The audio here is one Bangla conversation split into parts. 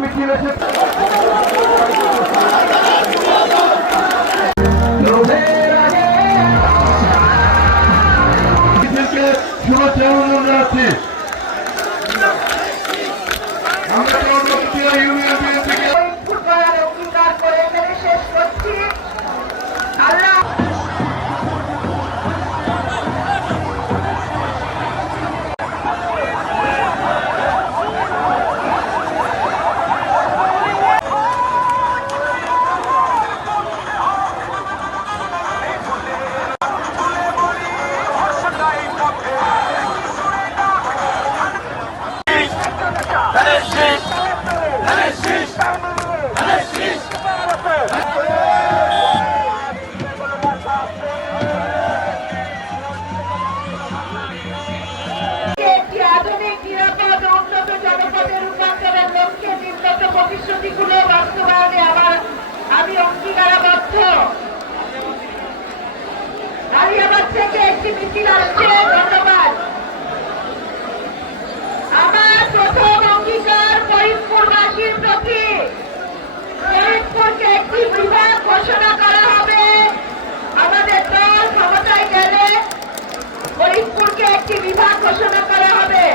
মিছিল এসেছে। মিছিলকে শুভেচ্ছা অভিনন্দন জানাচ্ছি। আমরা ইউনিয়ন বিএনপিকে অঙ্গীকার করে এখানে শেষ করছি। আল্লাহ প্রতিশ্রুতিগুলো বাস্তবায়নে আমি অঙ্গীকারাবদ্ধ। আলিয়াবাদ থেকে একটি মিছিল আসছে। ধন্যবাদ। আমার প্রথম অঙ্গীকার ফরিদপুরবাসীর প্রতি। ফরিদপুরকে একটি বিভাগ ঘোষণা করা হবে। আমাদের দল ক্ষমতায় গেলে ফরিদপুরকে একটি বিভাগ ঘোষণা করা হবে।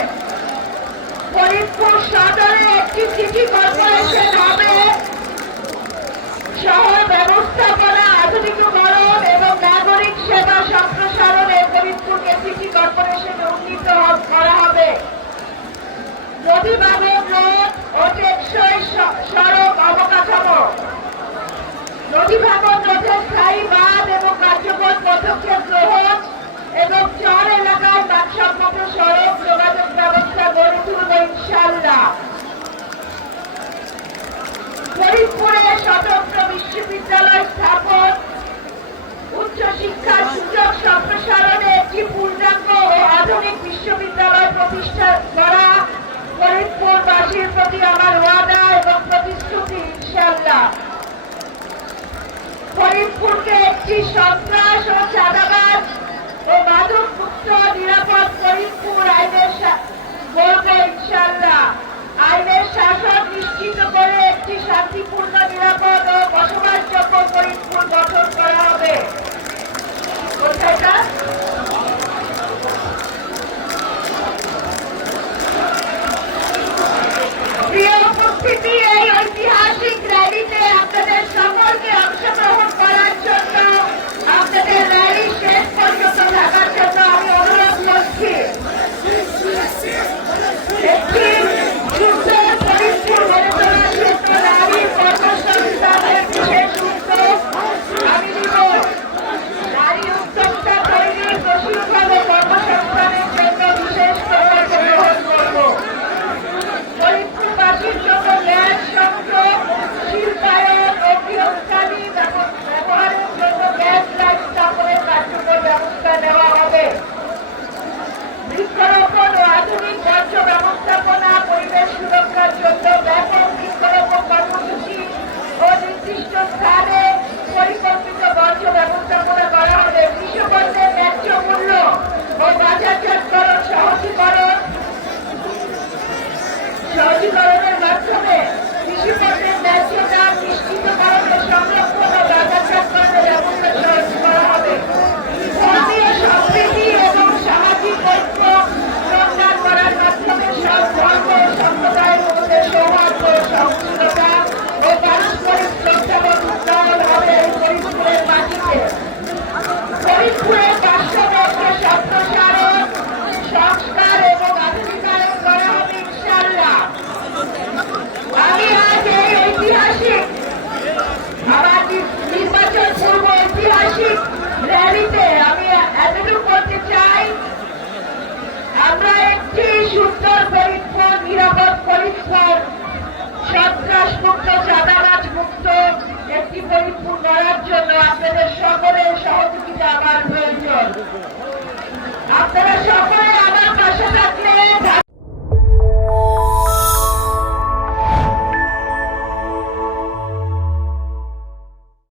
ফরিদপুর সদরে একটি সিটি কর্পোরেশন হবে। শহর ব্যবস্থাপনা আধুনিকীকরণ এবং নাগরিক সেবা সম্প্রসারণে ফরিদপুরকে সিটি কর্পোরেশনে উন্নীত করা হবে। নদী বাঁধন রোধ ও টেকসই সড়ক অবকাঠামো, নদী ভাঙন রোধে স্থায়ী বাঁধ এবং কার্যকর পদক্ষেপ গ্রহণ এবং চর এলাকায় মানসম্মত সড়ক যোগাযোগ ব্যবস্থা গড়ে তুলব ইনশাআল্লাহ। ফরিদপুরে স্বতন্ত্র বিশ্ববিদ্যালয় স্থাপন, উচ্চশিক্ষার সুযোগ সম্প্রসারণে একটি পূর্ণাঙ্গ ও আধুনিক বিশ্ববিদ্যালয় প্রতিষ্ঠা করা ফরিদপুরবাসীর প্রতি আমার ওয়াদা এবং প্রতিশ্রুতি ইনশাআল্লাহ। ফরিদপুরকে একটি সন্ত্রাস ও চাঁদাবাজ ও মাদক মুক্ত নিরাপদ ফরিদপুর গড়ব ইনশাআল্লাহ। আইনের শাসন নিশ্চিত করে একটি শান্তিপূর্ণ নিরাপদ ও বসবাসযোগ্য ফরিদপুর গঠন করা হবে। প্রিয় উপস্থিতি, এই ঐতিহাসিক র্যালিতে আপনাদের সকলকে অংশগ্রহণ করার জন্য, আপনাদের র্যালি শেষ পর্যন্ত থাকার জন্য আমি অনুরোধ করছি। একটি সুন্দর ফরিদপুর গড়ে তোলার জন্য নারীর কর্মসংস্থানের বিশেষ উদ্যোগ আমি নিব। নারী উদ্যোক্তা তৈরির প্রশিক্ষণ ও কর্মসংস্থানের জন্য বিশেষ প্রকল্প গ্রহণ করব। ফরিদপুরবাসীর জন্য গ্যাস সংযোগ, শিল্পায়ন ও গৃহস্থালী ব্যবহারের জন্য গ্যাস লাইন স্থাপনের কার্যকর ব্যবস্থা নেওয়া হবে। বৃক্ষরোপণ ও আধুনিক বর্জ্য ব্যবস্থাপনা, পরিবেশ সুরক্ষার জন্য ব্যাপক বৃক্ষরোপণ কর্মসূচি ও নির্দিষ্ট স্থানে পরিকল্পিত বর্জ্য ব্যবস্থাপনা করা হবে। কৃষকদের ন্যায্য মূল্য ও বাজারজাতকরণ সহজীকরণের মাধ্যমে কৃষিপণ্যের ন্যায্য দাম নিশ্চিতকরণ ও সংরক্ষণ ও বাজারজাতকরণের ব্যবস্থা সহজ করা হবে। ধর্মীয় সম্প্রীতি এবং সামাজিক ঐক্য প্রদান করার মাধ্যমে সব ধর্ম ও সম্প্রদায়ের মধ্যে সৌহার্দ্য, সহনশীলতা ও পারস্পরিক শ্রদ্ধাবোধ উন্নয়ন হবে এই ফরিদপুরের মাটিতে। ফরিদপুরের পার্শ্ববর্তী সম্প্রসারণ, সংস্কার এবং আধুনিকায়ন করা হবে ইনশাআল্লাহ। আমি আজ এই ঐতিহাসিক আমার নির্বাচন পূর্ব ঐতিহাসিক র্যালিতে আমি এতটুকু করতে চাই, আমরা একটি সুন্দর ফরিদপুর, নিরাপদ ফরিদপুর, সন্ত্রাস মুক্ত, চাঁদাবাজ মুক্ত একটি ফরিদপুর গড়ার জন্য